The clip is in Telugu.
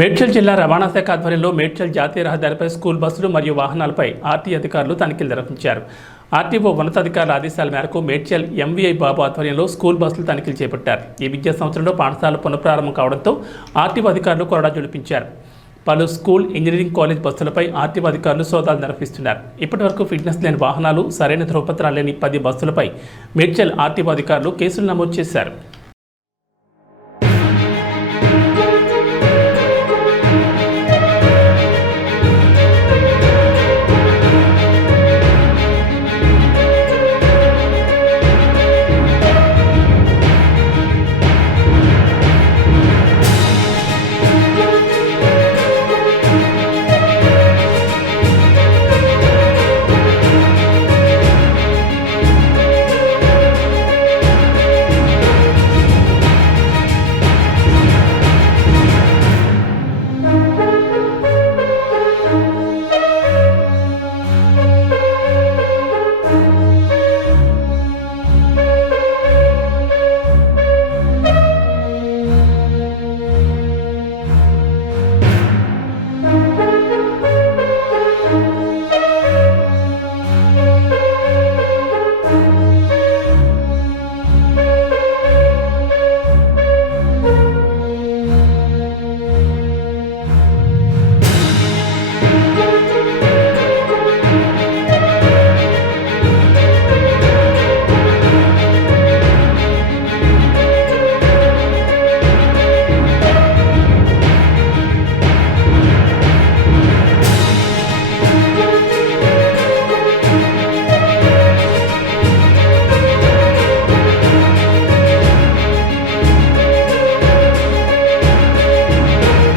మేడ్చల్ జిల్లా రవాణా శాఖ ఆధ్వర్యంలో మేడ్చల్ జాతీయ రహదారిపై స్కూల్ బస్సులు మరియు వాహనాలపై ఆర్టీ అధికారులు తనిఖీలు నిర్వహించారు. ఆర్టీఓ ఉన్నతాధికారుల ఆదేశాల మేరకు మేడ్చల్ ఎంవీఐ బాబు ఆధ్వర్యంలో స్కూల్ బస్సులు తనిఖీలు చేపట్టారు. ఈ విద్యా సంవత్సరంలో పాఠశాలలు పునఃప్రారంభం కావడంతో ఆర్టీఓ అధికారులు కొరడా జొలిపించారు. పలు స్కూల్, ఇంజనీరింగ్ కాలేజ్ బస్సులపై ఆర్టీఓ అధికారులు సోదాలు నిర్వహిస్తున్నారు. ఇప్పటివరకు ఫిట్నెస్ లేని వాహనాలు, సరైన ధ్రువపత్రాలు లేని 10 బస్సులపై మేడ్చల్ ఆర్టీఓ అధికారులు కేసులు నమోదు చేశారు.